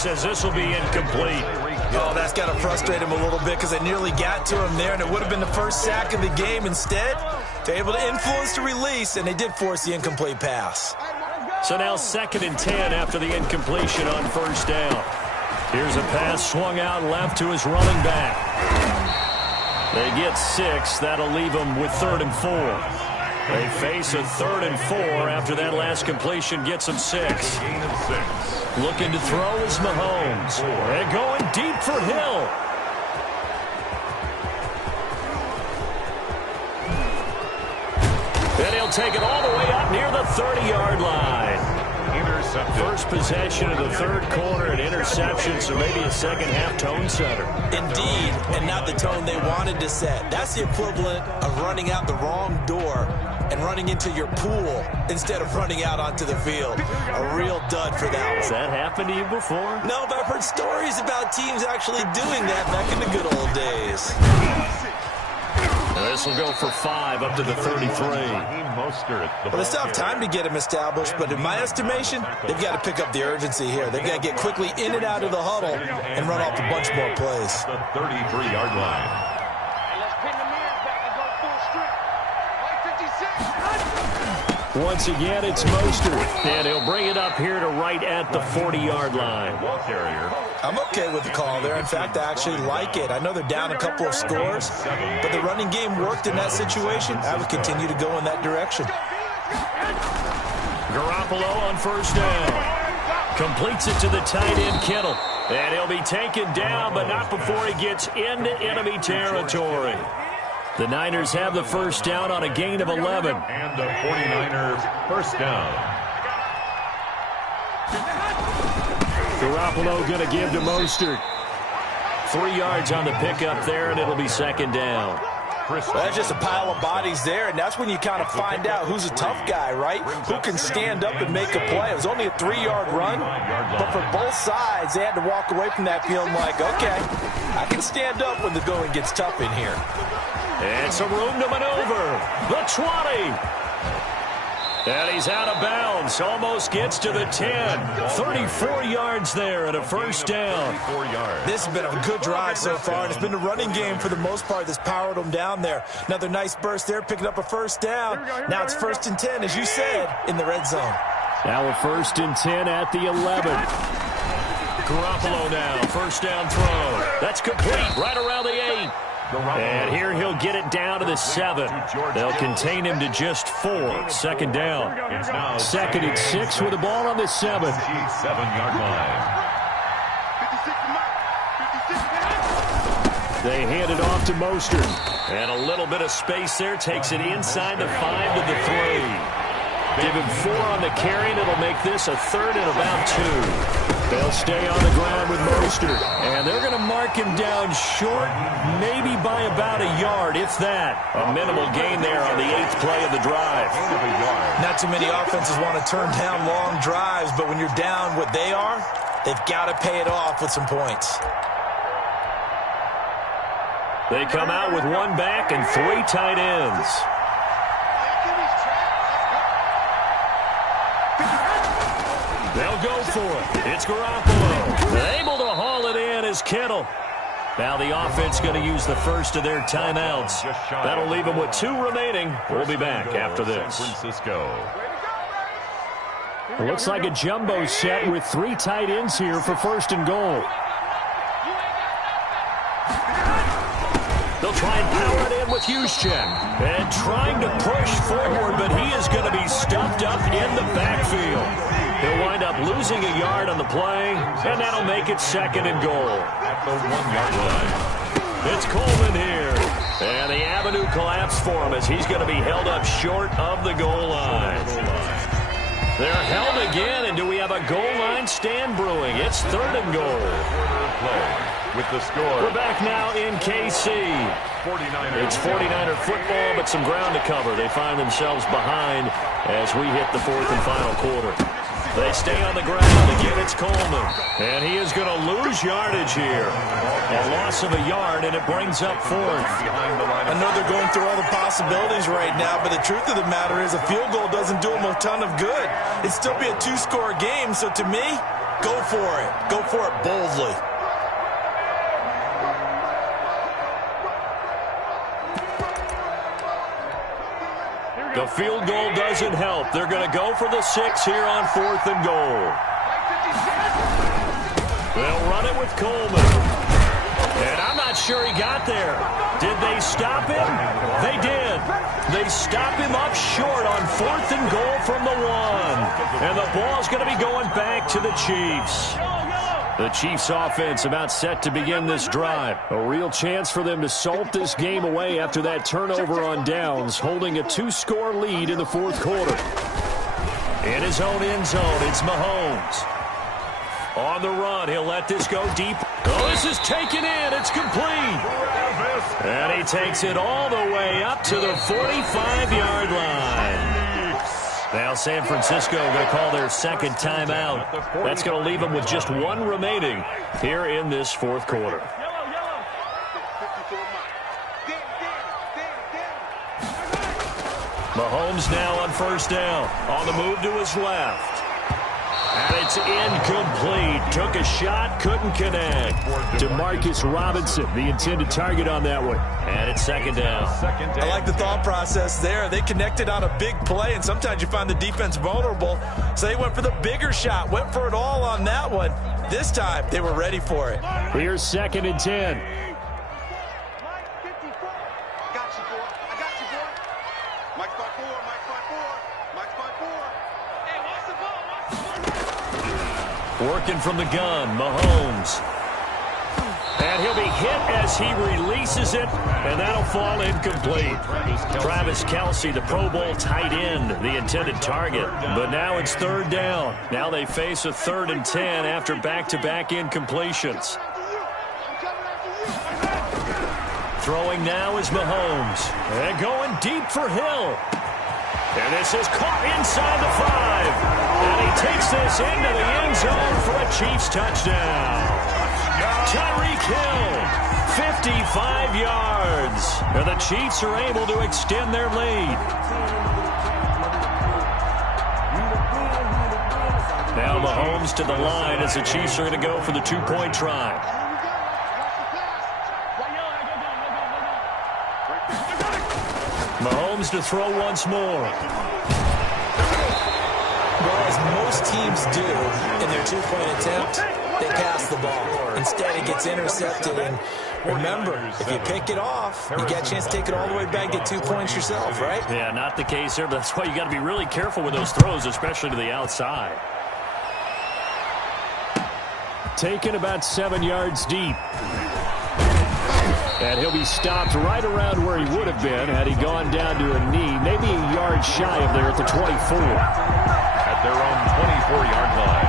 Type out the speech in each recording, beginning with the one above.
says this will be incomplete. Oh, that's got to frustrate him a little bit because they nearly got to him there, and it would have been the first sack of the game. Instead, they're able to influence the release, and they did force the incomplete pass. So now 2nd and 10 after the incompletion on first down. Here's a pass swung out left to his running back. They get 6. That'll leave them with 3rd and 4. They face a 3rd and 4 after that last completion gets them 6. Looking to throw is Mahomes. And going deep for Hill. And he'll take it all the way up near the 30-yard line. First possession of the 3rd quarter, an interception, so maybe a second-half tone setter. Indeed, and not the tone they wanted to set. That's the equivalent of running out the wrong door and running into your pool instead of running out onto the field. A real dud for that one. Has that happened to you before? No, but I've heard stories about teams actually doing that back in the good old days. This will go for 5 up to the 33. Well, they still have time to get him established, but in my estimation, they've got to pick up the urgency here. They've got to get quickly in and out of the huddle and run off a bunch more plays. The 33-yard line. Once again, it's Mostert, and he'll bring it up here to right at the 40-yard line. I'm okay with the call there. In fact, I actually like it. I know they're down a couple of scores, but the running game worked in that situation. I would continue to go in that direction. Garoppolo on first down. Completes it to the tight end, Kittle. And he'll be taken down, but not before he gets into enemy territory. The Niners have the first down on a gain of 11. And the 49ers first down. Garoppolo going to give to Mostert. 3 yards on the pickup there, and it'll be second down. Well, that's just a pile of bodies there, and that's when you kind of find out who's a tough guy, right? Who can stand up and make a play. It was only a 3-yard run, but for both sides, they had to walk away from that feeling like, okay, I can stand up when the going gets tough in here. And some room to maneuver. The 20. And he's out of bounds. Almost gets to the 10. 34 yards there and a first down. This has been a good drive so far, and it's been a running game for the most part that's powered them down there. Another nice burst there, picking up a first down. Now it's 1st and 10, as you said, in the red zone. Now a 1st and 10 at the 11. Garoppolo now, first down throw. That's complete, right around the 8. And here he'll get it down to the 7. They'll contain him to just 4. Second down. 2nd and 6 with the ball on the 7. 7-yard line. They hand it off to Mostert. And a little bit of space there. Takes it inside the 5 to the 3. Give him 4 on the carry, and it'll make this a 3rd and about 2. They'll stay on the ground with Mostert. And they're going to mark him down short, maybe by about a yard, if that. A minimal gain there on the 8th play of the drive. Not too many offenses want to turn down long drives, but when you're down what they are, they've got to pay it off with some points. They come out with 1 back and 3 tight ends. They'll go for it. It's Garoppolo. Able to haul it in as Kittle. Now the offense going to use the first of their timeouts. That'll leave them with 2 remaining. We'll be back after this. It looks like a jumbo set with 3 tight ends here for 1st and goal. They'll try and power it in with Juszczyk. And trying to push forward, but he is going to be stuffed up in the backfield. He'll wind up losing a yard on the play, and that'll make it 2nd and goal. At the 1-yard line. It's Coleman here. And the avenue collapsed for him as he's going to be held up short of the goal line. They're held again, and do we have a goal line stand brewing? It's 3rd and goal. With the score. We're back now in KC. It's 49er football, but some ground to cover. They find themselves behind as we hit the 4th and final quarter. They stay on the ground. Again, it's Coleman. And he is going to lose yardage here. A loss of a yard, and it brings up 4th. I know they're going through all the possibilities right now, but the truth of the matter is a field goal doesn't do them a ton of good. It'd still be a 2-score game, so to me, Go for it. Go for it boldly. The field goal doesn't help. They're going to go for the 6 here on 4th and goal. They'll run it with Coleman. And I'm not sure he got there. Did they stop him? They did. They stop him up short on 4th and goal from the 1. And the ball's going to be going back to the Chiefs. The Chiefs offense about set to begin this drive. A real chance for them to salt this game away after that turnover on downs, holding a 2-score lead in the 4th quarter. In his own end zone, it's Mahomes. On the run, he'll let this go deep. Oh, this is taken in. It's complete. And he takes it all the way up to the 45-yard line. Now San Francisco going to call their second timeout. That's going to leave them with just 1 remaining here in this 4th quarter. Mahomes now on 1st down. On the move to his left. And it's incomplete. Took a shot, couldn't connect. Demarcus Robinson, the intended target on that one. And it's 2nd down. I like the thought process there. They connected on a big play, and sometimes you find the defense vulnerable. So they went for the bigger shot, went for it all on that one. This time, they were ready for it. Here's 2nd and 10. Working from the gun, Mahomes. And he'll be hit as he releases it, and that'll fall incomplete. Travis Kelce, the Pro Bowl tight end, the intended target. But now it's 3rd down. Now they face a 3rd and 10 after back-to-back incompletions. Throwing now is Mahomes. And going deep for Hill. And this is caught inside the 5. And he takes this into the end zone for a Chiefs touchdown. Tyreek Hill, 55 yards. And the Chiefs are able to extend their lead. Now Mahomes to the line as the Chiefs are going to go for the 2-point try. Mahomes to throw once more. Well, as most teams do in their 2-point attempt, they pass the ball. Instead, it gets intercepted. And remember, if you pick it off, you get a chance to take it all the way back, get 2 points yourself, right? Yeah, not the case here, but that's why you got to be really careful with those throws, especially to the outside. Taken about 7 yards deep. And he'll be stopped right around where he would have been had he gone down to a knee, maybe a yard shy of there at the 24. At their own 24-yard line.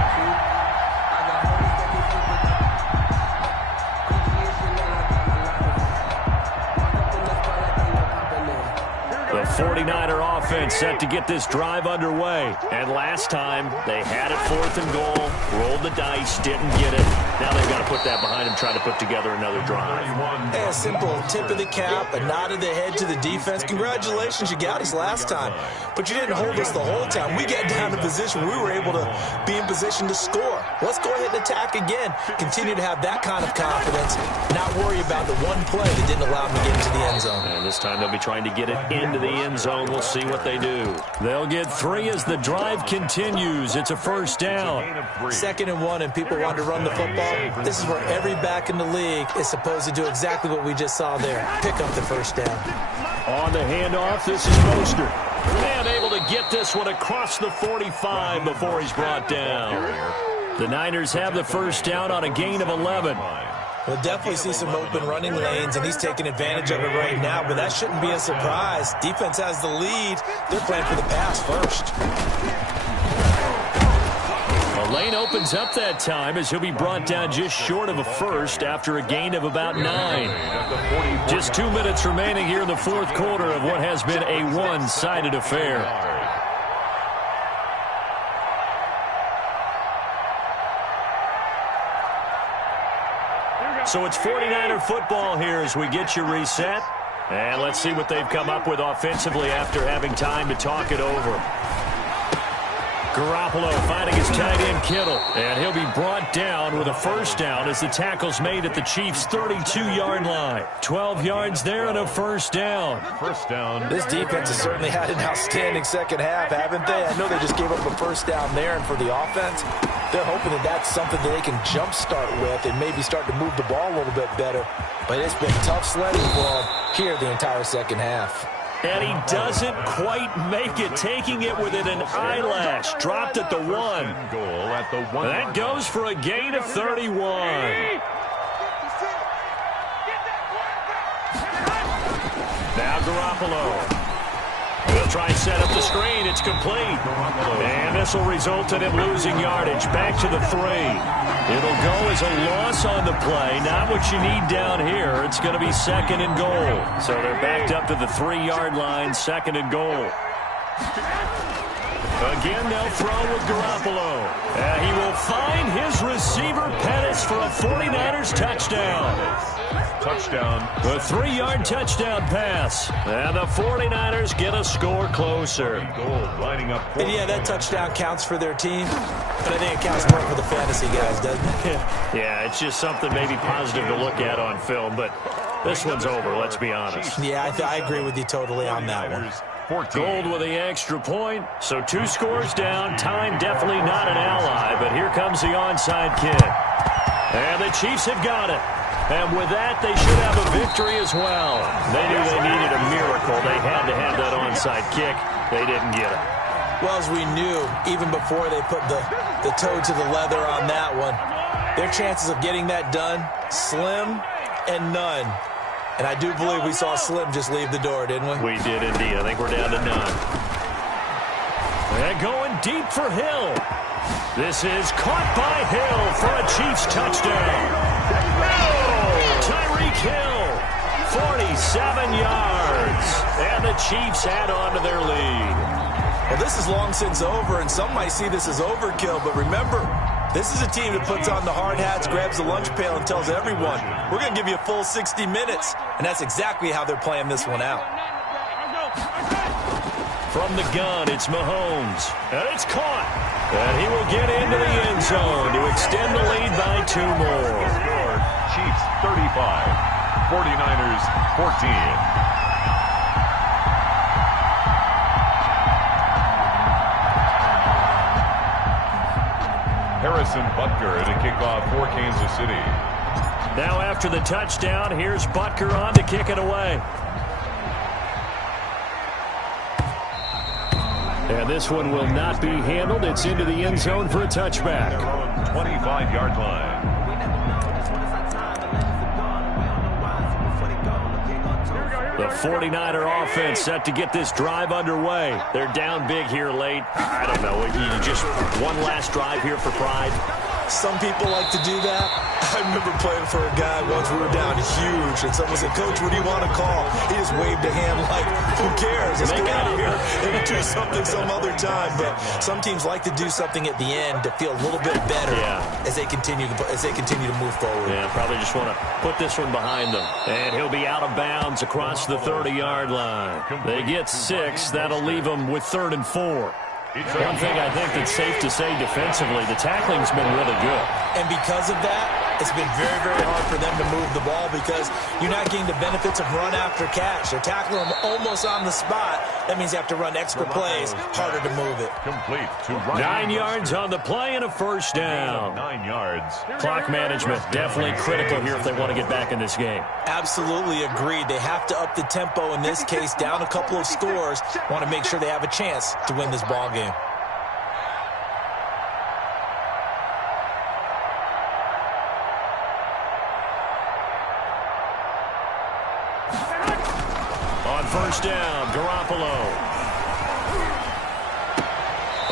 The 49er offense set to get this drive underway. And last time, they had it 4th and goal, rolled the dice, didn't get it. Now they've got to put that behind them, try to put together another drive. Hey, a simple tip of the cap, a nod of the head to the defense. Congratulations, you got us last time. But you didn't hold us the whole time. We got down to position. We were able to be in position to score. Let's go ahead and attack again. Continue to have that kind of confidence. Not worry about the one play that didn't allow them to get into the end zone. And this time they'll be trying to get it into the end zone. We'll see what they do. They'll get 3 as the drive continues. It's a 1st down. 2nd and 1, and people want to run the football. This is where every back in the league is supposed to do exactly what we just saw there. Pick up the 1st down. On the handoff, this is Mostert. And able to get this one across the 45 before he's brought down. The Niners have the 1st down on a gain of 11. We'll definitely see some open running lanes, and he's taking advantage of it right now, but that shouldn't be a surprise. Defense has the lead. They're playing for the pass first. A lane opens up that time as he'll be brought down just short of a 1st after a gain of about 9. Just 2 minutes remaining here in the 4th quarter of what has been a one-sided affair. So it's 49er football here as we get you reset. And let's see what they've come up with offensively after having time to talk it over. Garoppolo finding his tight end Kittle. And he'll be brought down with a first down as the tackle's made at the Chiefs' 32-yard line. 12 yards there and a first down. First down. This defense has certainly had an outstanding second half, haven't they? I know they just gave up a first down there, and for the offense, they're hoping that that's something that they can jumpstart with and maybe start to move the ball a little bit better. But it's been tough sledding for them here the entire second half. And he doesn't quite make it, taking it within an eyelash. Dropped at the 1. Goal at the 1. That goes for a gain of 31. Now Garoppolo. He'll try and set up the screen. It's complete. And this will result in him losing yardage. Back to the 3. It'll go as a loss on the play. Not what you need down here. It's going to be second and goal. So they're backed up to the 3-yard line, second and goal. Again, they'll throw with Garoppolo. He will find his receiver, Pettis, for a 49ers touchdown. Touchdown. The 3-yard touchdown pass. And the 49ers get a score closer. Goal lining up. And yeah, that touchdown counts for their team, but I think it counts more for the fantasy guys, doesn't it? Yeah, it's just something maybe positive to look at on film, but this one's over, let's be honest. Yeah, I agree with you totally on that one. 14. Gold with the extra point, so 2 scores down. Time definitely not an ally, but here comes the onside kick. And the Chiefs have got it. And with that, they should have a victory as well. They knew they needed a miracle. They had to have that onside kick. They didn't get it. Well, as we knew, even before they put the toe to the leather on that one, their chances of getting that done, slim and none. And I do believe we saw Slim just leave the door, didn't we? We did indeed. I think we're down to none. And going deep for Hill. This is caught by Hill for a Chiefs touchdown. Tyreek Hill, 47 yards. And the Chiefs add on to their lead. Well, this is long since over, and some might see this as overkill. But remember, this is a team that puts on the hard hats, grabs the lunch pail, and tells everyone, we're going to give you a full 60 minutes. And that's exactly how they're playing this one out. From the gun, it's Mahomes. And it's caught. And he will get into the end zone to extend the lead by 2 more. Chiefs 35, 49ers 14. Harrison Butker to kick off for Kansas City. Now after the touchdown, here's Butker on to kick it away. And this one will not be handled. It's into the end zone for a touchback. 25-yard line. The 49er offense set to get this drive underway. They're down big here late. I don't know. Just one last drive here for pride. Some people like to do that. I remember playing for a guy once. We were down huge, and someone said, Coach, what do you want to call? He just waved a hand like, who cares? Let's get out of here. Maybe do something some other time. But some teams like to do something at the end to feel a little bit better as they continue to move forward. Yeah, probably just want to put this one behind them. And he'll be out of bounds across the 30-yard line. They get 6. That'll leave them with 3rd and 4. One thing I think that's safe to say defensively, the tackling's been really good. And because of that, it's been very, very hard for them to move the ball because you're not getting the benefits of run after catch. They're tackling them almost on the spot. That means you have to run extra plays, harder to move it. Complete to 9 yards on the play and a first down. 9 yards. Clock management definitely critical here if they want to get back in this game. Absolutely agreed. They have to up the tempo in this case, down a couple of scores. Want to make sure they have a chance to win this ball game. On first down, Garoppolo.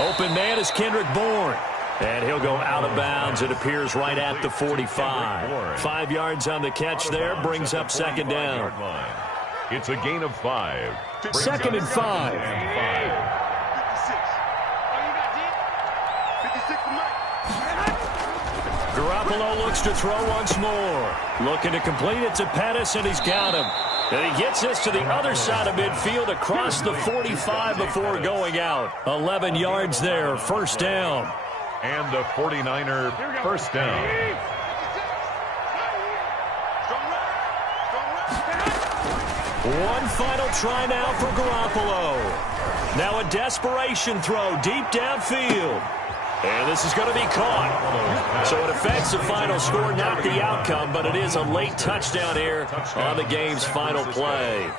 Open man is Kendrick Bourne. And he'll go out of bounds, it appears, right at the 45. 5 yards on the catch there, brings up second down. It's a gain of 5. Second and 5. Garoppolo looks to throw once more. Looking to complete it to Pettis, and he's got him. And he gets this to the other side of midfield across the 45 before going out. 11 yards there, first down. And the 49er first down. One final try now for Garoppolo. Now a desperation throw deep downfield. And this is going to be caught. So it affects the final score, not the outcome, but it is a late touchdown here on the game's final play.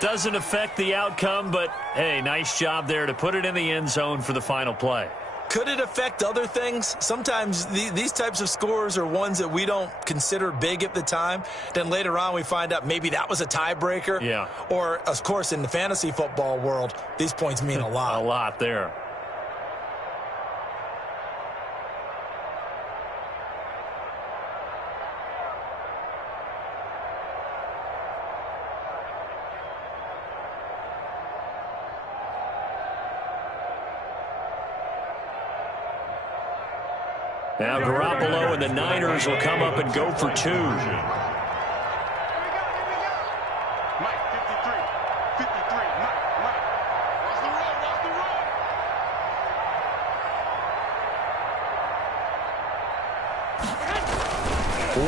Doesn't affect the outcome, but, hey, nice job there to put it in the end zone for the final play. Could it affect other things? Sometimes these types of scores are ones that we don't consider big at the time. Then later on we find out maybe that was a tiebreaker. Yeah. Or, of course, in the fantasy football world, these points mean a lot. A lot there. Now Garoppolo and the Niners will come up and go for two.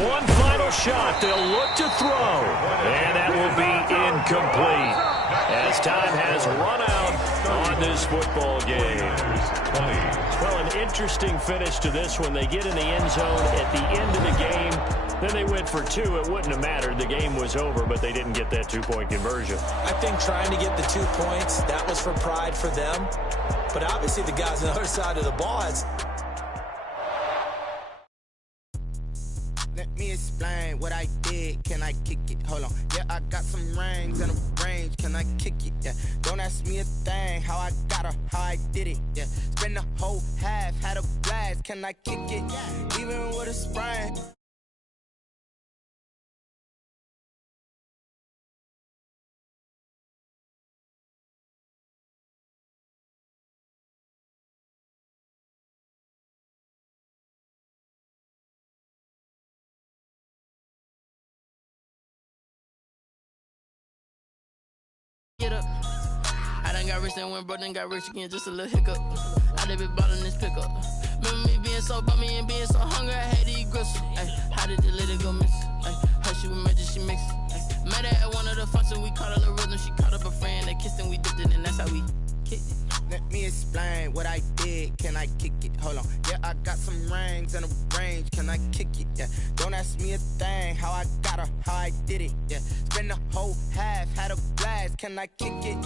One final shot. They'll look to throw. And that will be incomplete as time has run out on this football game. Well, an interesting finish to this one. They get in the end zone at the end of the game. Then they went for two. It wouldn't have mattered. The game was over, but they didn't get that two-point conversion. I think trying to get the 2 points, that was for pride for them. But obviously the guys on the other side of the ball had... Let me explain what I did. Can I kick it? Hold on. Yeah, I got some rings and a range. Can I kick it? Yeah. Don't ask me a thing. How I got her, how I did it. Yeah. Spend the whole half, had a blast. Can I kick it? Even with a sprain. Get up. I done got rich and went broke, then got rich again, just a little hiccup. I done been ballin' this pickup. Remember me being so bummy and being so hungry, I had to eat gristle. Ay, how did the lady go miss? Ay, how she was magic, she mixed. Met her at one of the functions, we caught a little rhythm. She caught up a friend, they kissed and we dipped it, and that's how we kicked it. Let me explain what I did. Can I kick it? Hold on. Yeah, I got some rings and a range. Can I kick it? Yeah. Don't ask me a thing. How I got her, how I did it. Yeah. Spend the whole half, had a blast. Can I kick it?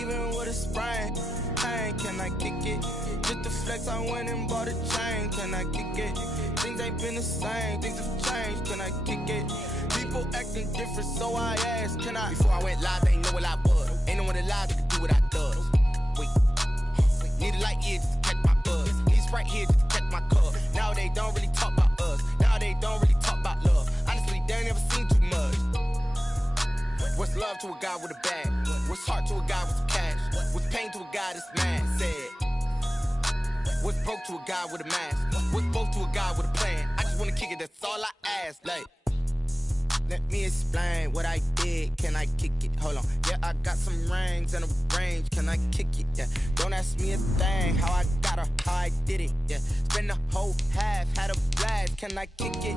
Even with a sprain. Pain, can I kick it? Just the flex, I went and bought a chain. Can I kick it? Things ain't been the same. Things have changed. Can I kick it? People acting different, so I asked. Can I? Before I went live, they know what I was. Ain't no one alive that could do what I does. Wait. Need a light year just to catch my buzz. Need Sprite here just to catch my cup. Now they don't really talk about us. Now they don't really talk about love. Honestly, they ain't never seen too much. What's love to a guy with a bag? What's heart to a guy with some cash? What's pain to a guy that's mad? Said. What's broke to a guy with a mask? What's both to a guy with a plan? I just wanna kick it, that's all I ask. Like, let me explain what I did. Can I kick it? Hold on. Yeah, I got some rings and a range. Can I kick it? Yeah. Don't ask me a thing. How I got her, how I did it. Yeah. Spend the whole half, had a blast. Can I kick it?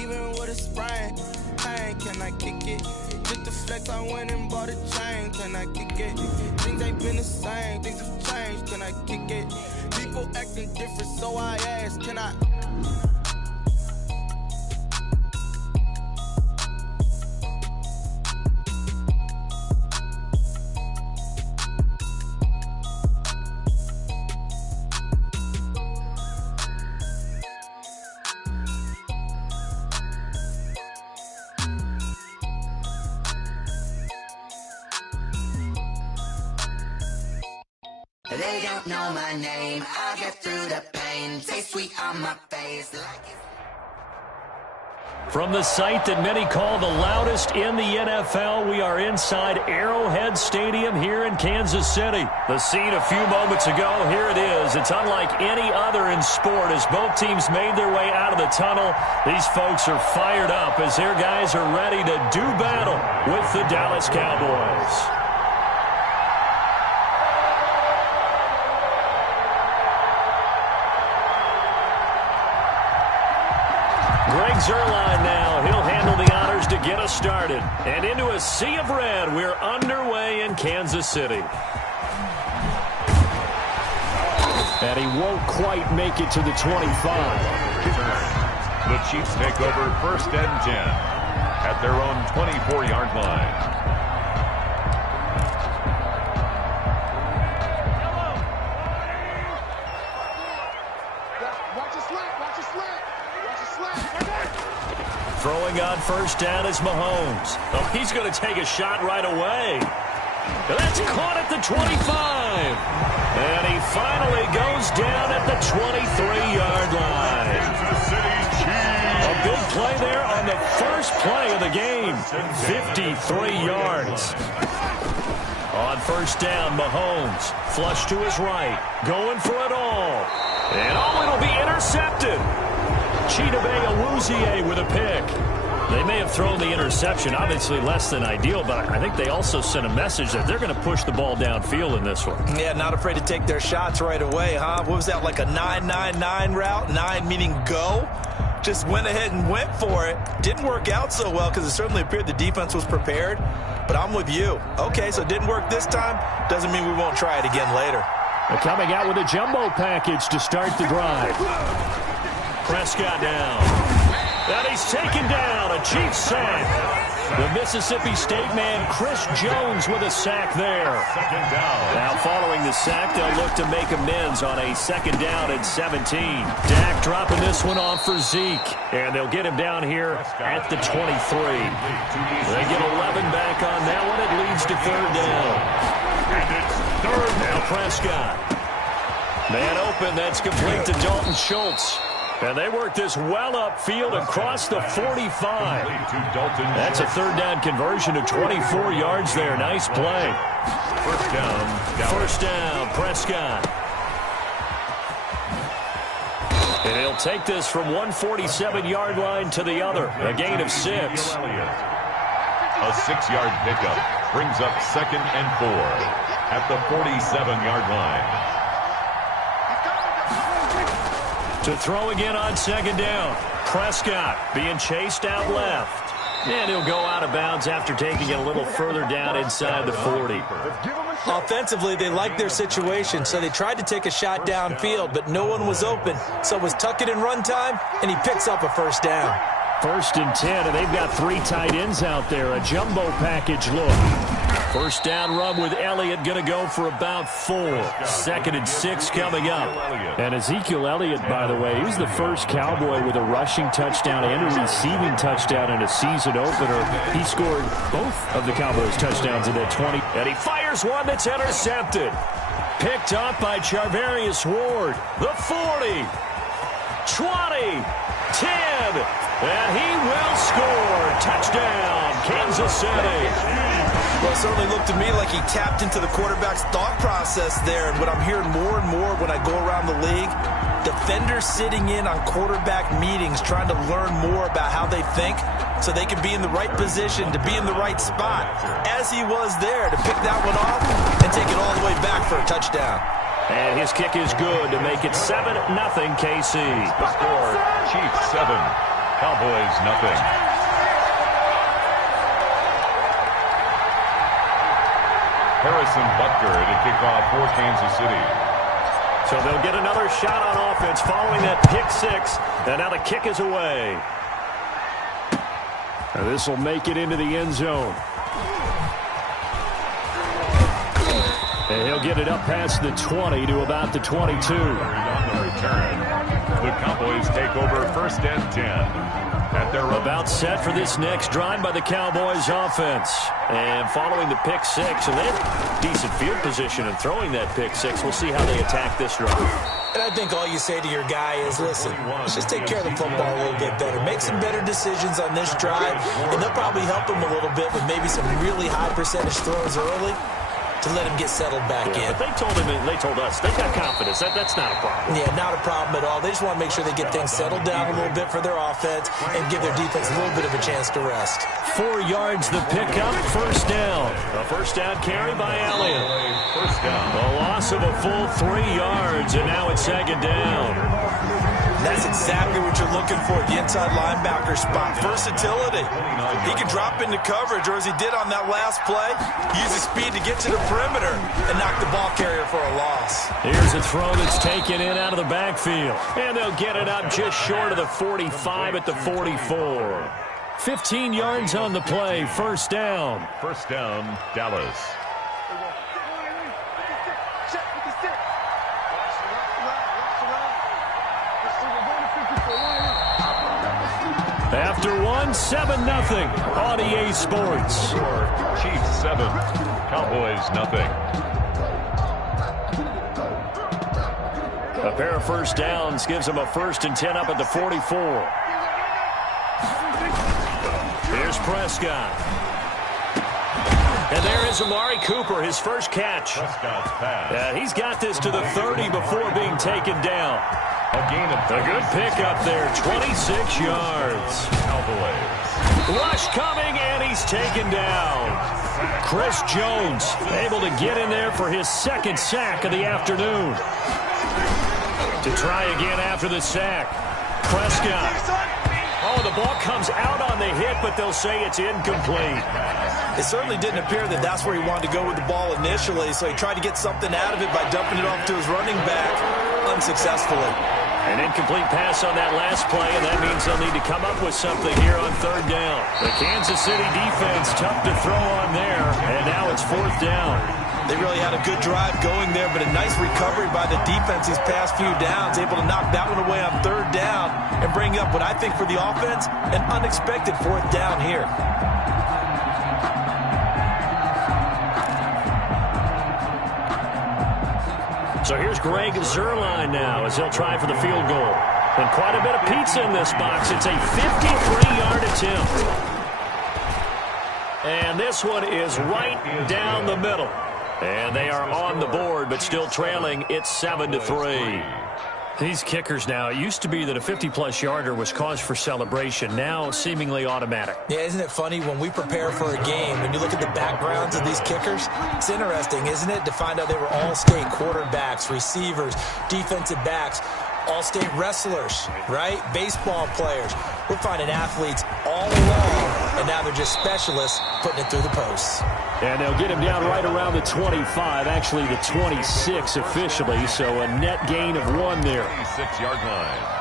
Even with a sprain. Pain, can I kick it? Just the flex, I went and bought a chain. Can I kick it? Things ain't been the same. Things have changed. Can I kick it? People acting different, so I asked. Can I? They don't know my name. I get through the pain. Taste sweet on my face. Like From the site that many call the loudest in the NFL, we are inside Arrowhead Stadium here in Kansas City. The scene a few moments ago, here it is. It's unlike any other in sport as both teams made their way out of the tunnel. These folks are fired up as their guys are ready to do battle with the Dallas Cowboys. Greg Zuerlein now. He'll handle the honors to get us started. And into a sea of red, we're underway in Kansas City. And he won't quite make it to the 25. The Chiefs take over 1st and 10 at their own 24-yard line. Throwing on 1st down is Mahomes. Oh, he's going to take a shot right away. That's caught at the 25. And he finally goes down at the 23-yard line. A big play there on the first play of the game. 53 yards. On 1st down, Mahomes. Flush to his right. Going for it all. And it'll be intercepted. Chidobe Awuzie with a pick. They may have thrown the interception, obviously less than ideal, but I think they also sent a message that they're going to push the ball downfield in this one. Yeah, not afraid to take their shots right away, huh? What was that, like a 9-9-9 route? 9 meaning go? Just went ahead and went for it. Didn't work out so well because it certainly appeared the defense was prepared, but I'm with you. Okay, so it didn't work this time. Doesn't mean we won't try it again later. They're coming out with a jumbo package to start the drive. Prescott down. And he's taken down. A Chiefs sack. The Mississippi State man, Chris Jones, with a sack there. 2nd down. Now following the sack, they'll look to make amends on a 2nd down and 17. Dak dropping this one off for Zeke. And they'll get him down here at the 23. They get 11 back on that one. It leads to 3rd down. And it's 3rd Now Prescott. Man open. That's complete to Dalton Schultz. And they work this well upfield across the 45. That's a 3rd down conversion of 24 yards there. Nice play. 1st down. 1st down, Prescott. And he'll take this from 147-yard line to the other. A gain of 6. A 6-yard pickup brings up 2nd and 4 at the 47-yard line. To throw again on 2nd down. Prescott being chased out left. And he'll go out of bounds after taking it a little further down inside the 40. Offensively, they liked their situation, so they tried to take a shot downfield, but no one was open. So it was tuck it and run time, and he picks up a 1st down. 1st and 10, and they've got 3 tight ends out there. A jumbo package look. 1st down run with Elliott going to go for about 4. 2nd and 6 coming up. And Ezekiel Elliott, by the way, he's the first Cowboy with a rushing touchdown and a receiving touchdown in a season opener. He scored both of the Cowboys' touchdowns in that 20. And he fires one that's intercepted. Picked up by Charvarius Ward. The 40. 20. 10. And he will score. Touchdown, Kansas City. Well, it certainly looked to me like he tapped into the quarterback's thought process there. And what I'm hearing more and more when I go around the league, defenders sitting in on quarterback meetings trying to learn more about how they think so they can be in the right position to be in the right spot, as he was there to pick that one off and take it all the way back for a touchdown. And his kick is good to make it 7-0 KC. The score, Chiefs 7, Cowboys 0. Harrison Butker to kick off for Kansas City. So they'll get another shot on offense following that pick 6. And now the kick is away. And this will make it into the end zone. And he'll get it up past the 20 to about the 22. On the return, the Cowboys take over 1st and 10. At their about set for this next drive by the Cowboys offense. And following the pick 6, and they have decent field position in throwing that pick 6. We'll see how they attack this drive. And I I think all you say to your guy is, listen, let's just take care of the football a little bit better. Make some better decisions on this drive, and they'll probably help him a little bit with maybe some really high percentage throws early to let him get settled back in. But they told him, and they told us, they got confidence. That's not a problem. Yeah, not a problem at all. They just want to make sure they get things settled down a little bit for their offense and give their defense a little bit of a chance to rest. 4 yards the pickup, first down. A first down carry by Elliott. First down. A loss of a full 3 yards, and now it's second down. That's exactly what you're looking for at the inside linebacker spot. Versatility. He can drop into coverage, or as he did on that last play, use his speed to get to the perimeter and knock the ball carrier for a loss. Here's a throw that's taken in out of the backfield. And they'll get it up just short of the 45 at the 44. 15 yards on the play, first down. First down, Dallas. After 7-0 on EA Sports. Chiefs 7, Cowboys nothing. A pair of first downs gives them a 1st and 10 up at the 44. Here's Prescott. And there is Amari Cooper, his first catch. Prescott's pass. He's got this to the 30 before being taken down. A gain of A good pickup there, 26 yards. Cowboys. Rush coming, and he's taken down. Chris Jones able to get in there for his 2nd sack of the afternoon. To try again after the sack. Prescott. Oh, the ball comes out on the hit, but they'll say it's incomplete. It certainly didn't appear that that's where he wanted to go with the ball initially, so he tried to get something out of it by dumping it off to his running back unsuccessfully. An incomplete pass on that last play, and that means they'll need to come up with something here on 3rd down. The Kansas City defense tough to throw on there, and now it's 4th down. They really had a good drive going there, but a nice recovery by the defense these past few downs, able to knock that one away on 3rd down and bring up what I think for the offense, an unexpected 4th down here. So here's Greg Zuerlein now as he'll try for the field goal. And quite a bit of pizza in this box. It's a 53-yard attempt. And this one is right down the middle. And they are on the board, but still trailing. It's 7-3. These kickers now, it used to be that a 50-plus yarder was cause for celebration. Now seemingly automatic. Yeah, isn't it funny when we prepare for a game, when you look at the backgrounds of these kickers, it's interesting, isn't it, to find out they were all-state quarterbacks, receivers, defensive backs, all-state wrestlers, right? Baseball players. We're finding athletes all along, and now they're just specialists putting it through the posts. And they'll get him down right around the 25, actually the 26 officially, so a net gain of 1 there. 26-yard line.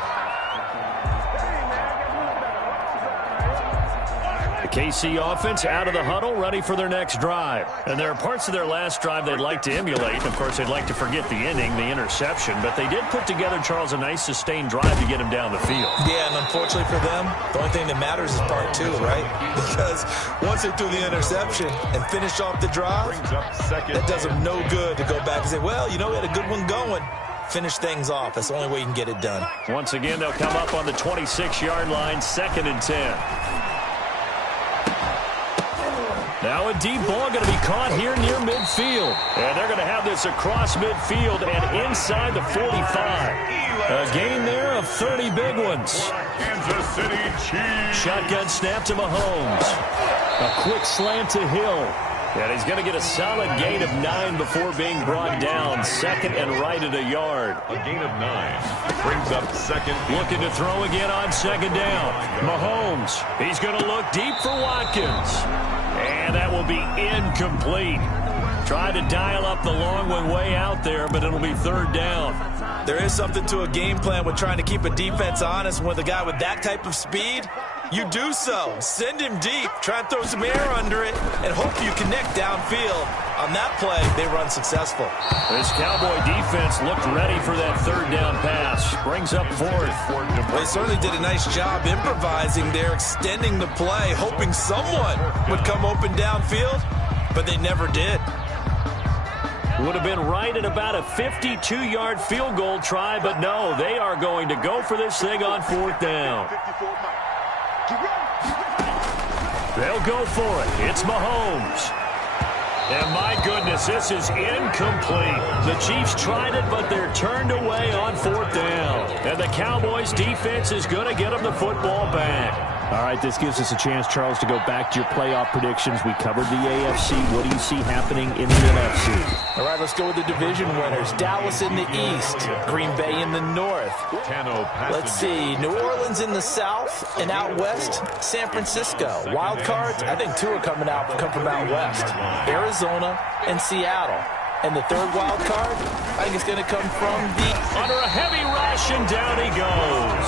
The KC offense out of the huddle, ready for their next drive. And there are parts of their last drive they'd like to emulate. Of course, they'd like to forget the inning, the interception, but they did put together, Charles, a nice sustained drive to get him down the field. Yeah, and unfortunately for them, the only thing that matters is part 2, right? Because once they threw the interception and finished off the drive, that does them no good to go back and say, well, you know, we had a good one going. Finish things off. That's the only way you can get it done. Once again, they'll come up on the 26-yard line, 2nd and 10. Now a deep ball going to be caught here near midfield. And they're going to have this across midfield and inside the 45. A gain there of 30 big ones. Kansas City Chiefs. Shotgun snap to Mahomes. A quick slant to Hill. And he's going to get a solid gain of 9 before being brought down. 2nd and right at a yard. A gain of 9. Brings up 2nd. Looking to throw again on 2nd down. Mahomes. He's going to look deep for Watkins. And that will be incomplete. Tried to dial up the long one way out there, but it'll be 3rd down. There is something to a game plan with trying to keep a defense honest. With a guy with that type of speed, you do so. Send him deep. Try and throw some air under it and hope you connect downfield. On that play, they run successful. This Cowboy defense looked ready for that 3rd down pass. Brings up 4th. They certainly did a nice job improvising there, extending the play, hoping someone would come open downfield, but they never did. Would have been right at about a 52-yard field goal try, but no, they are going to go for this thing on 4th down. They'll go for it. It's Mahomes. And my goodness, this is incomplete. The Chiefs tried it, but they're turned away on 4th down. And the Cowboys defense is going to get them the football back. All right, this gives us a chance, Charles, to go back to your playoff predictions. We covered the AFC. What do you see happening in the NFC? All right, let's go with the division winners. Dallas in the East, Green Bay in the North. Let's see, New Orleans in the South, and out West, San Francisco. Wild cards, I think 2 are come from out West. Arizona and Seattle. And the third wild card, I think it's going to come from the... Under a heavy rush, and down he goes.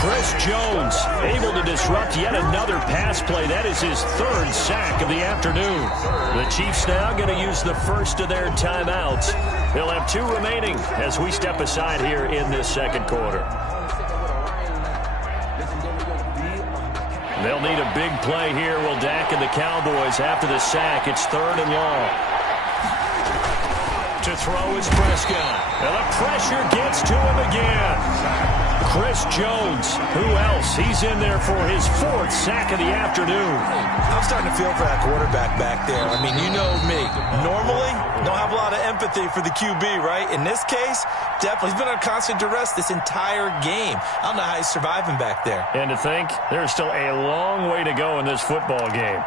Chris Jones able to disrupt yet another pass play. That is his 3rd sack of the afternoon. The Chiefs now going to use the first of their timeouts. They'll have 2 remaining as we step aside here in this second quarter. They'll need a big play here. Will Dak and the Cowboys after the sack. It's 3rd and long. To throw is Prescott. And the pressure gets to him again. Chris Jones, who else? He's in there for his 4th sack of the afternoon. I'm starting to feel for that quarterback back there. I mean, you know me. Normally, don't have a lot of empathy for the QB, right? In this case, definitely. He's been on constant duress this entire game. I don't know how he's surviving back there. And to think, there's still a long way to go in this football game.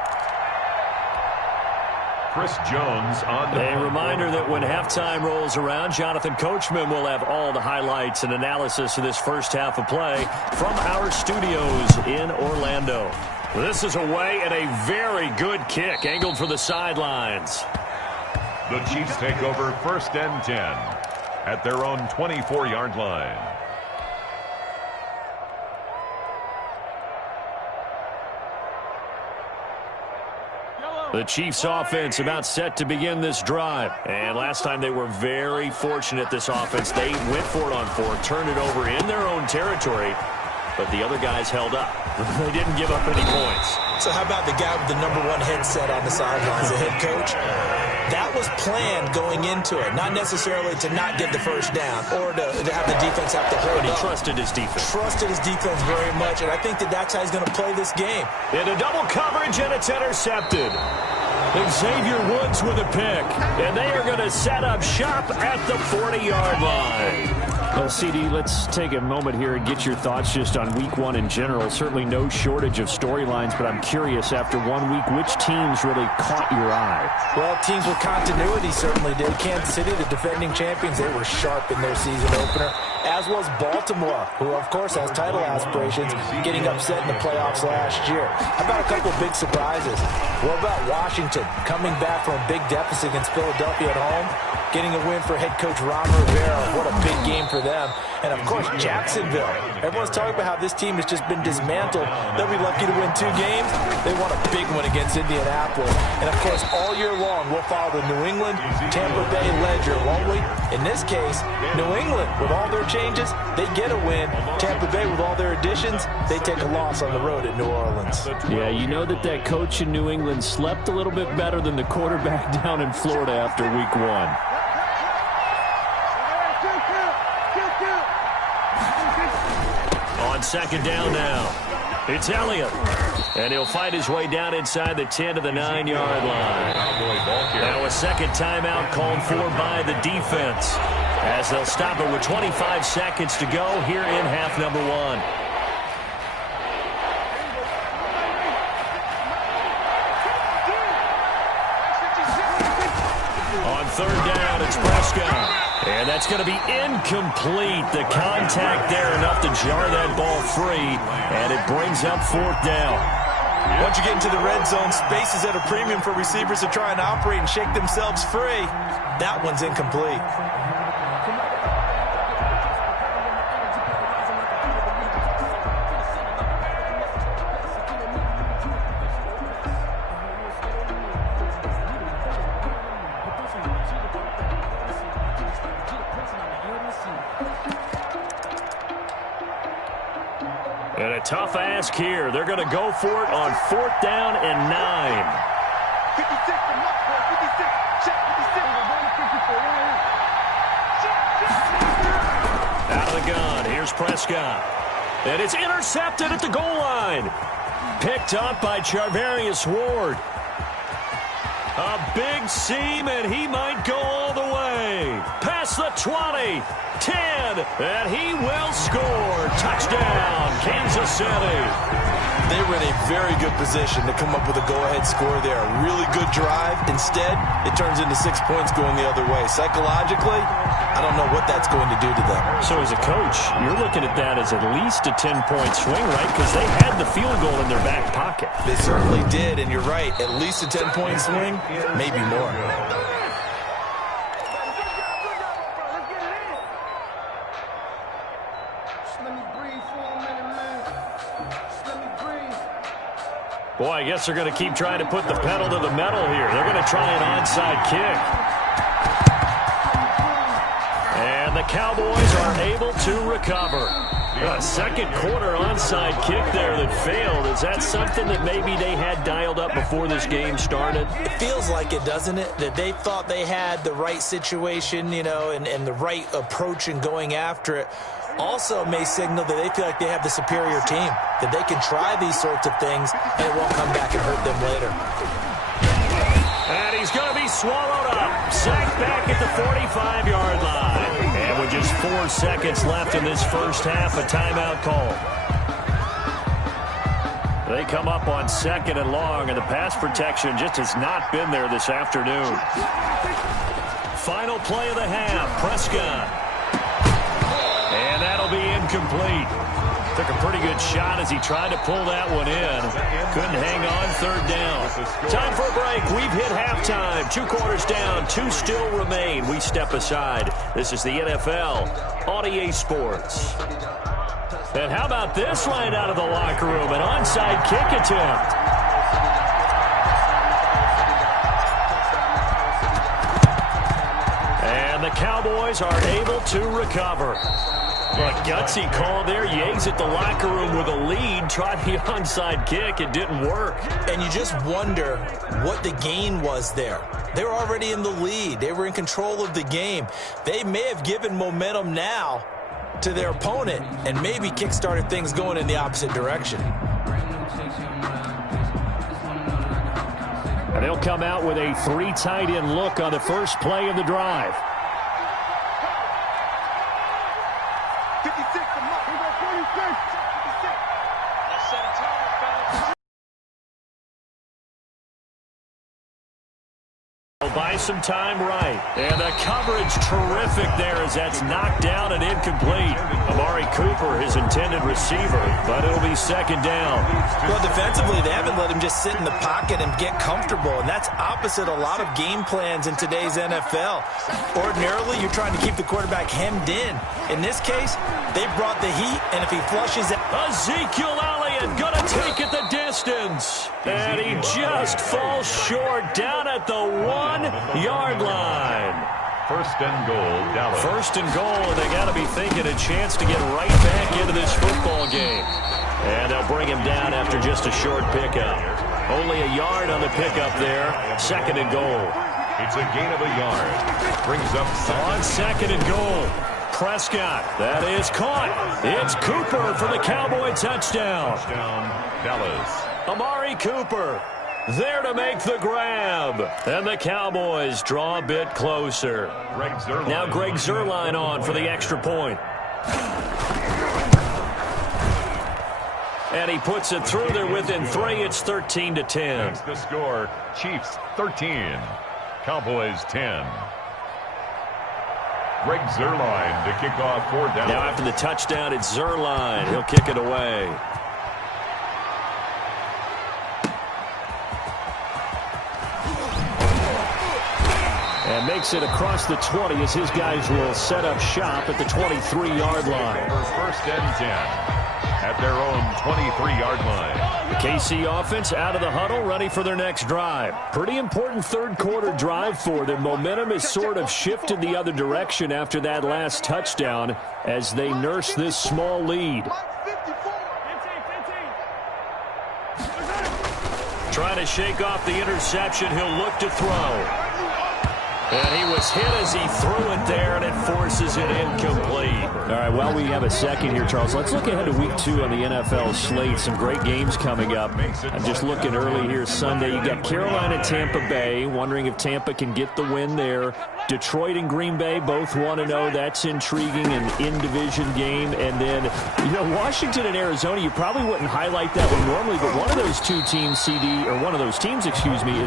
Chris Jones on the A reminder that when halftime rolls around, Jonathan Coachman will have all the highlights and analysis of this first half of play from our studios in Orlando. This is away and a very good kick angled for the sidelines. The Chiefs take over 1st and 10 at their own 24-yard line. The Chiefs offense about set to begin this drive. And last time they were very fortunate, this offense. They went for it on 4th, turned it over in their own territory, but the other guys held up. They didn't give up any points. So how about the guy with the #1 headset on the sidelines, the head coach? That was planned going into it, not necessarily to not get the first down or to have the defense have to hold But he up. trusted his defense. Trusted his defense very much, and I think that's how he's going to play this game. Into double coverage, and it's intercepted. Xavier Woods with a pick, and they are going to set up shop at the 40-yard line. Well, CD, let's take a moment here and get your thoughts just on Week 1 in general. Certainly no shortage of storylines, but I'm curious, after 1 week, which teams really caught your eye? Well, teams with continuity certainly did. Kansas City, the defending champions, they were sharp in their season opener, as was Baltimore, who, of course, has title aspirations, getting upset in the playoffs last year. How about a couple of big surprises? What about Washington, coming back from a big deficit against Philadelphia at home, getting a win for head coach Ron Rivera? What a big game for them. And, of course, Jacksonville. Everyone's talking about how this team has just been dismantled. They'll be lucky to win 2 games. They want a big one against Indianapolis. And, of course, all year long, we'll follow the New England, Tampa Bay ledger, won't we? In this case, New England, with all their changes, they get a win. Tampa Bay, with all their additions, they take a loss on the road at New Orleans. Yeah, you know that coach in New England slept a little bit better than the quarterback down in Florida after Week 1. On 2nd down now, it's Elliott. And he'll fight his way down inside the 10 to the 9-yard line. Now a second timeout called for by the defense, as they'll stop it with 25 seconds to go here in half number 1. On 3rd down, it's Prescott. And that's going to be incomplete. The contact there enough to jar that ball free, and it brings up 4th down. Once you get into the red zone, space is at a premium for receivers to try and operate and shake themselves free. That one's incomplete. And a tough ask here. They're going to go for it on 4th down and 9. Out of the gun, here's Prescott. And it's intercepted at the goal line. Picked up by Charvarius Ward. A big seam, and he might go all the way. Past the 20, 10, and he will score. Touchdown, Kansas City. They were in a very good position to come up with a go-ahead score there. A really good drive. Instead, it turns into 6 points going the other way. Psychologically, I don't know what that's going to do to them. So as a coach, you're looking at that as at least a 10-point swing, right? Because they had the field goal in their back pocket. They certainly did, and you're right. At least a 10-point swing, maybe more. Boy, I guess they're going to keep trying to put the pedal to the metal here. They're going to try an onside kick. And the Cowboys are able to recover. A second quarter onside kick there that failed. Is that something that maybe they had dialed up before this game started? It feels like it, doesn't it? That they thought they had the right situation, you know, and the right approach in going after it. Also may signal that they feel like they have the superior team, that they can try these sorts of things and it won't come back and hurt them later. And he's going to be swallowed up. Sacked back at the 45-yard line. And with just 4 seconds left in this first half, a timeout call. They come up on 2nd and long, and the pass protection just has not been there this afternoon. Final play of the half, Prescott. And that'll be incomplete. Took a pretty good shot as he tried to pull that one in. Couldn't hang on, 3rd down. Time for a break. We've hit halftime. 2 quarters down, 2 still remain. We step aside. This is the NFL on EA Sports. And how about this line out of the locker room? An onside kick attempt. And the Cowboys are able to recover. A gutsy call there. You exit the locker room with a lead. Tried the onside kick. It didn't work. And you just wonder what the gain was there. They were already in the lead. They were in control of the game. They may have given momentum now to their opponent and maybe kickstarted things going in the opposite direction. And they'll come out with a 3 tight end look on the first play of the drive. 56, I'm up. We go 46. 56. That's 17, fellas. Buy some time right. And the coverage terrific there as that's knocked down and incomplete. Amari Cooper, his intended receiver, but it'll be 2nd down. Well, defensively, they haven't let him just sit in the pocket and get comfortable, and that's opposite a lot of game plans in today's NFL. Ordinarily, you're trying to keep the quarterback hemmed in. In this case, they brought the heat, and if he flushes it... Ezekiel Elliott gonna take it the distance. And he just falls short down at the 1-yard line. 1st and goal, Dallas. 1st and goal, and they got to be thinking a chance to get right back into this football game. And they'll bring him down after just a short pickup. Only a yard on the pickup there. 2nd and goal. It's a gain of a yard. Brings up on 2nd and goal. Prescott, that is caught. It's Cooper for the Cowboy touchdown. Dallas. Amari Cooper there to make the grab. And the Cowboys draw a bit closer. Now Greg Zuerlein on for the extra point. And he puts it through there within 3. It's 13-10. That's the score. Chiefs 13. Cowboys 10. Greg Zuerlein to kick off 4th down. Now after the touchdown, it's Zuerlein. He'll kick it away. And makes it across the 20 as his guys will set up shop at the 23-yard line. 1st and 10 at their own 23-yard line. The KC offense out of the huddle, ready for their next drive. Pretty important 3rd quarter drive for them. Momentum has sort of shifted the other direction after that last touchdown as they nurse this small lead. Trying to shake off the interception. He'll look to throw. And he was hit as he threw it there, and it forces it incomplete. All right, well, we have a second here, Charles. Let's look ahead to Week 2 on the NFL slate. Some great games coming up. I'm just looking early here Sunday. You got Carolina, Tampa Bay. Wondering if Tampa can get the win there. Detroit and Green Bay both 1-0. That's intriguing, an in-division game. And then, Washington and Arizona, you probably wouldn't highlight that one normally, but one of those teams, is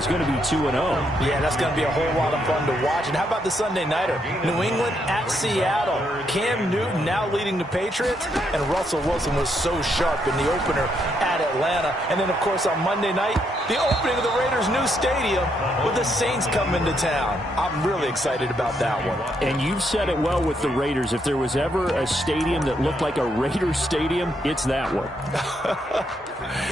going to be 2-0. Yeah, that's going to be a whole lot of fun to watch. And how about the Sunday nighter? New England at Seattle. Cam Newton now leading the Patriots, and Russell Wilson was so sharp in the opener at Atlanta. And then, of course, on Monday night, the opening of the Raiders' new stadium with the Saints coming to town. I'm really excited about that one. And you've said it well with the Raiders. If there was ever a stadium that looked like a Raiders stadium, it's that one.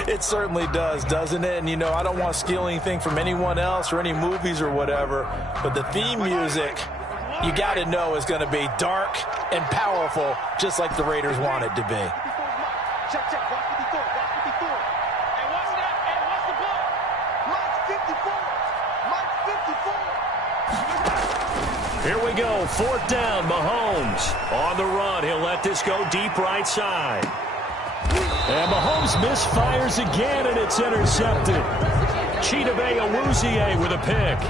It certainly does, doesn't it? And, I don't want to steal anything from anyone else or any movies or whatever, but the theme music, you got to know, is going to be dark and powerful, just like the Raiders want it to be. Check, check. Watch 54. Watch 54. And watch that. And watch the ball. Mike's 54. Mike's 54. Here we go. 4th down. Mahomes on the run. He'll let this go deep right side. And Mahomes misfires again, and it's intercepted. Chidobe Awuzie with a pick.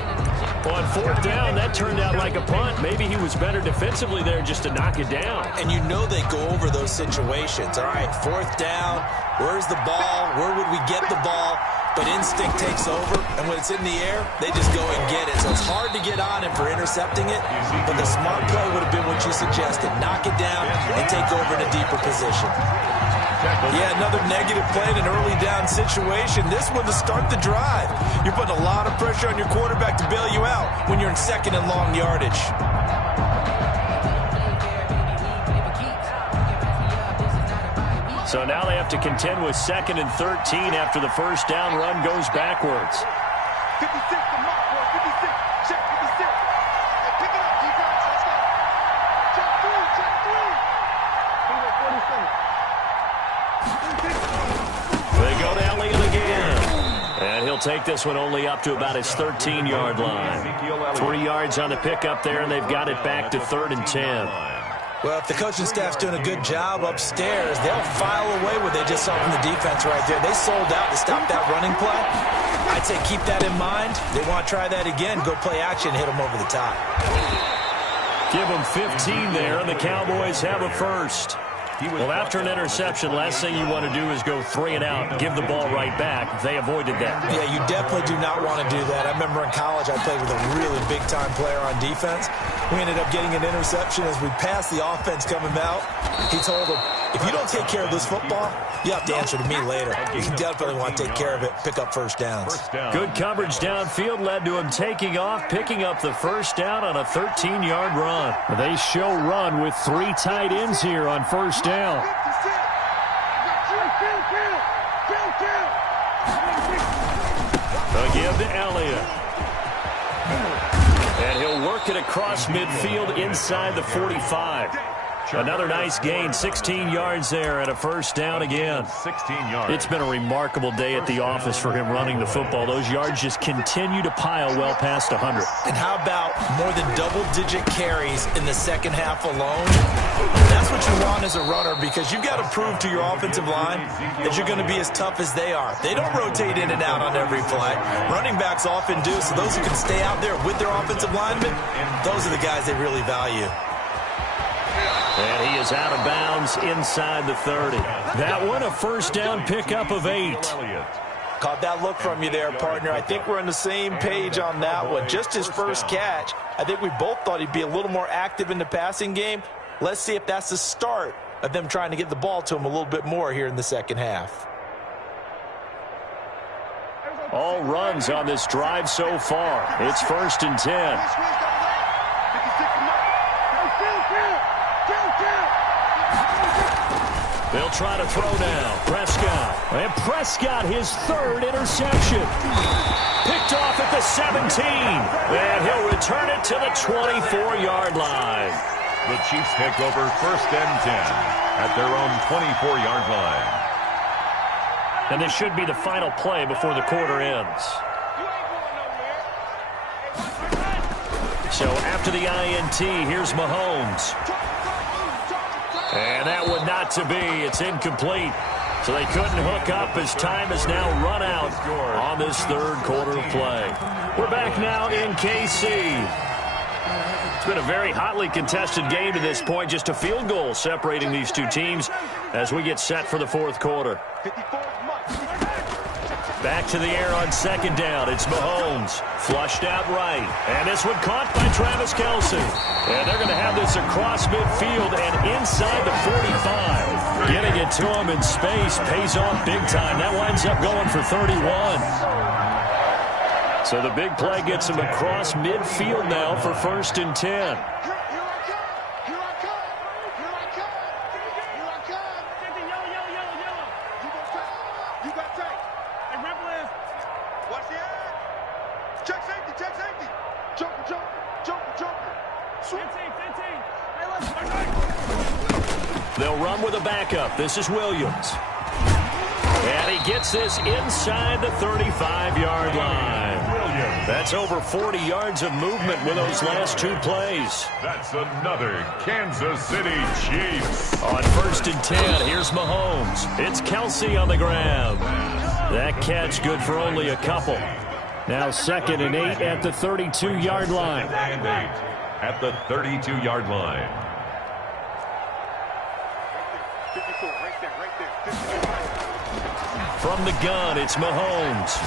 On 4th down, that turned out like a punt. Maybe he was better defensively there just to knock it down. And they go over those situations. All right, 4th down, where's the ball? Where would we get the ball? But instinct takes over, and when it's in the air, they just go and get it. So it's hard to get on him for intercepting it, but the smart play would have been what you suggested. Knock it down and take over in a deeper position. Yeah, another negative play in an early down situation. This one to start the drive. You're putting a lot of pressure on your quarterback to bail you out when you're in 2nd and long yardage. So now they have to contend with 2nd and 13 after the first down run goes backwards. 56 to mark, boy. 56. Check 56. Hey, pick it up, defense. Let's go. Check 3. Check 3. He went 40 seconds. They go to Elliott again. And he'll take this one only up to about his 13-yard line. 3 yards on the pickup there, and they've got it back to 3rd and 10. Well, if the coaching staff's doing a good job upstairs, they'll file away what they just saw from the defense right there. They sold out to stop that running play. I'd say keep that in mind. They want to try that again. Go play action, hit them over the top. Give them 15 there, and the Cowboys have a first. Well, after an interception, last thing you want to do is go 3 and out, give the ball right back. They avoided that. Yeah, you definitely do not want to do that. I remember in college I played with a really big-time player on defense. We ended up getting an interception as we passed the offense coming out. He told him, if you don't take care of this football, you have to answer to me later. You definitely want to take care of it, pick up first downs. Good coverage downfield led to him taking off, picking up the first down on a 13-yard run. They show run with 3 tight ends here on first down. A give to Elliott. And he'll work it across midfield inside the 45. Another nice gain, 16 yards there and a first down again. 16 yards. It's been a remarkable day at the office for him running the football. Those yards just continue to pile well past 100. And how about more than double-digit carries in the second half alone? That's what you want as a runner, because you've got to prove to your offensive line that you're going to be as tough as they are. They don't rotate in and out on every play. Running backs often do, so those who can stay out there with their offensive linemen, those are the guys they really value. And he is out of bounds inside the 30. That one, a first down pickup of 8. Caught that look from you there, partner. I think we're on the same page on that one. Just his first catch. I think we both thought he'd be a little more active in the passing game. Let's see if that's the start of them trying to get the ball to him a little bit more here in the second half. All runs on this drive so far. It's 1st and 10. They'll try to throw now. Prescott. And Prescott, his 3rd interception. Picked off at the 17. And he'll return it to the 24-yard line. The Chiefs take over 1st and 10 at their own 24-yard line. And this should be the final play before the quarter ends. So after the INT, here's Mahomes. And that one not to be. It's incomplete. So they couldn't hook up as time has now run out on this third quarter of play. We're back now in KC. It's been a very hotly contested game to this point. Just a field goal separating these two teams as we get set for the fourth quarter. Back to the air on second down. It's Mahomes. Flushed out right. And this one caught by Travis Kelce. And they're going to have this across midfield and inside the 45. Getting it to him in space pays off big time. That winds up going for 31. So the big play gets him across midfield now for 1st and 10. They'll run with a backup. This is Williams. And he gets this inside the 35-yard line. That's over 40 yards of movement with those last two plays. That's another Kansas City Chiefs. On 1st and 10, here's Mahomes. It's Kelce on the grab. That catch good for only a couple. Now 2nd and 8 at the 32-yard line. 2nd and 8 at the 32-yard line. From the gun, it's Mahomes.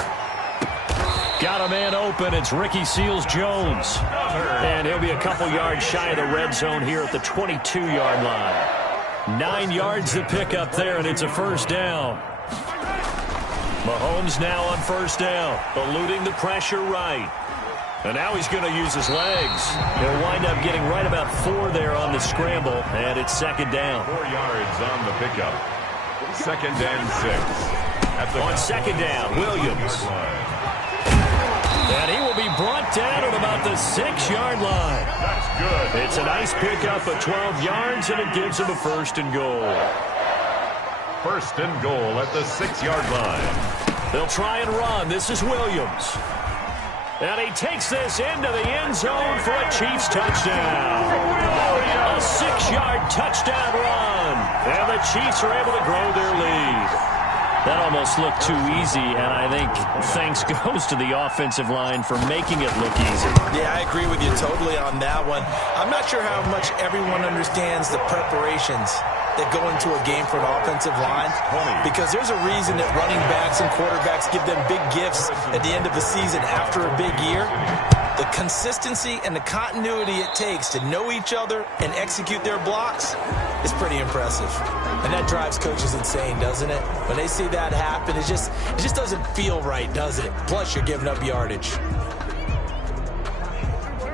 Got a man open. It's Ricky Seals-Jones. And he'll be a couple yards shy of the red zone here at the 22-yard line. 9 yards to pick up there, and it's a first down. Mahomes now on first down, eluding the pressure right. And now he's going to use his legs. He'll wind up getting right about 4 there on the scramble, and it's 2nd down. 4 yards on the pickup. 2nd and 6. On 2nd down, Williams. And he will be brought down at about the 6-yard line. That's good. It's a nice pickup of 12 yards, and it gives him a 1st and goal. 1st and goal at the 6-yard line. They'll try and run. This is Williams. And he takes this into the end zone for a Chiefs touchdown. A 6-yard touchdown run. And the Chiefs are able to grow their lead. That almost looked too easy, and I think thanks goes to the offensive line for making it look easy. Yeah, I agree with you totally on that one. I'm not sure how much everyone understands the preparations that go into a game for an offensive line, because there's a reason that running backs and quarterbacks give them big gifts at the end of the season after a big year. The consistency and the continuity it takes to know each other and execute their blocks is pretty impressive. And that drives coaches insane, doesn't it? When they see that happen, it just doesn't feel right, does it? Plus, you're giving up yardage.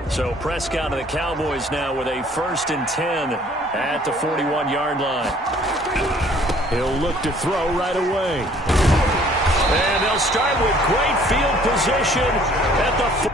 So Prescott and the Cowboys now with a 1st and 10 at the 41-yard line. He'll look to throw right away. And they'll start with great field position at the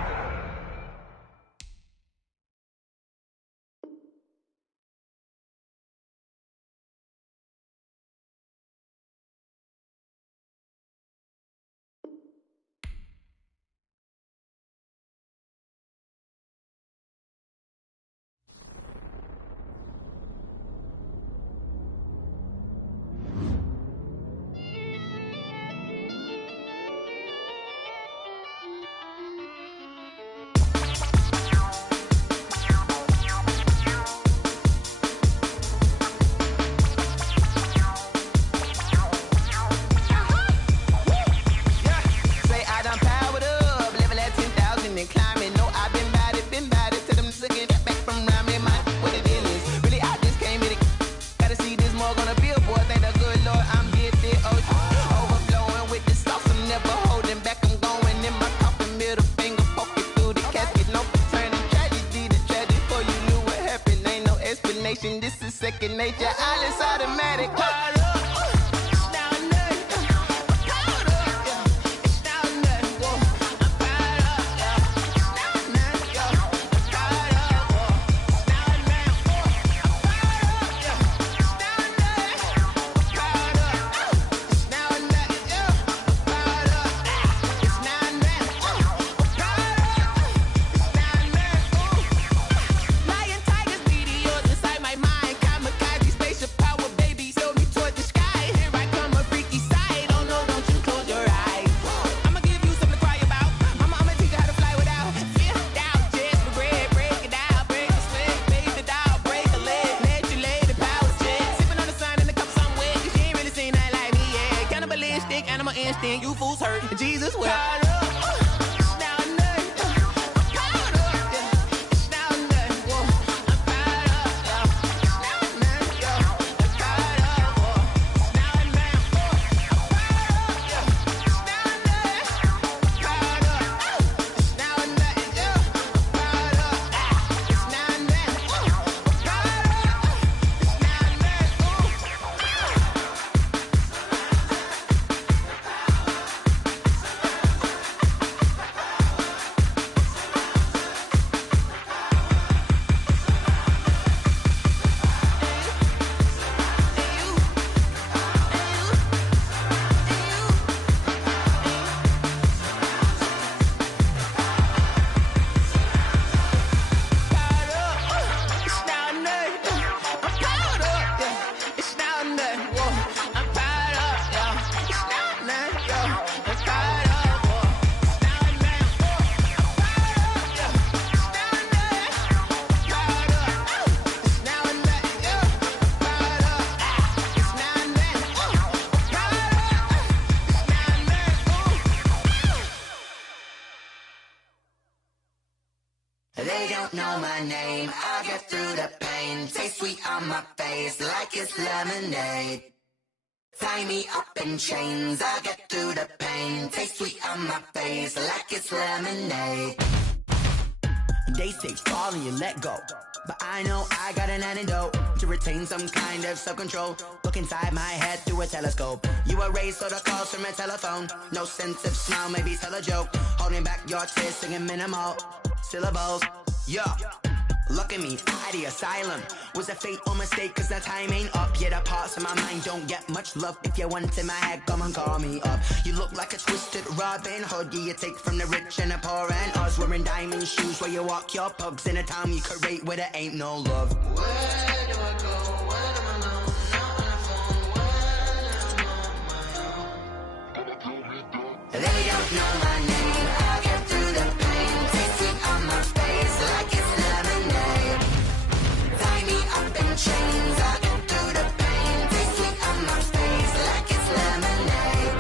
souls hurt. Jesus will. They don't know my name, I get through the pain. Taste sweet on my face like it's lemonade. Tie me up in chains, I get through the pain. Taste sweet on my face like it's lemonade. They say fall and you let go, but I know I got an antidote to retain some kind of self-control. Look inside my head through a telescope. You erase all the calls from a telephone. No sense of smile, maybe tell a joke. Holding back your tears, singing minimal syllables. Yeah, look at me, at the asylum. Was a fate or mistake, cause the time ain't up. Yet the parts of my mind don't get much love. If you want in my head, come and call me up. You look like a twisted Robin Hood. You take from the rich and the poor and us. Wearing diamond shoes where you walk your pugs in a town you could rate where there ain't no love. Where do I go? When am I alone? Not on the phone. When am I on my own? They don't know my name. I get through the pain. Taste it on my face like it's lemonade. Tie me up in chains. I get through the pain. Taste it on my face like it's lemonade.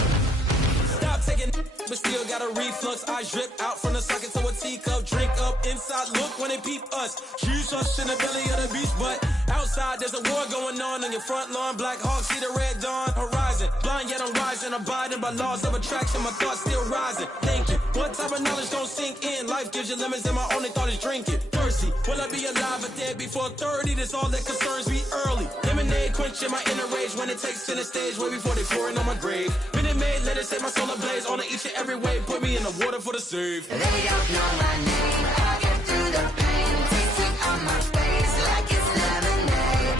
Stop taking, but still got a reflux. I drip out from the socket to a teacup. Drink up inside. Look when they peep us. Shoes us in the belly of the beach, but outside there's a war going on your front lawn. Black Hawk see the red dawn horizon. Blind yet I'm rising, abiding by laws of attraction. My thoughts still rising. Thinking, what type of knowledge don't sink in? Life gives you lemons, and my only thought is drinking. Thirsty, will I be alive or dead before 30? That's all that concerns me early. Lemonade quenching my inner rage when it takes center stage, way before they pour it on my grave. Minute Maid, let it set my soul ablaze. On each and every way, put me in the water for the save. They don't know my name. I get through the pain. Taste it on my face like it's lemonade.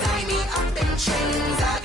Tie me up in chains. I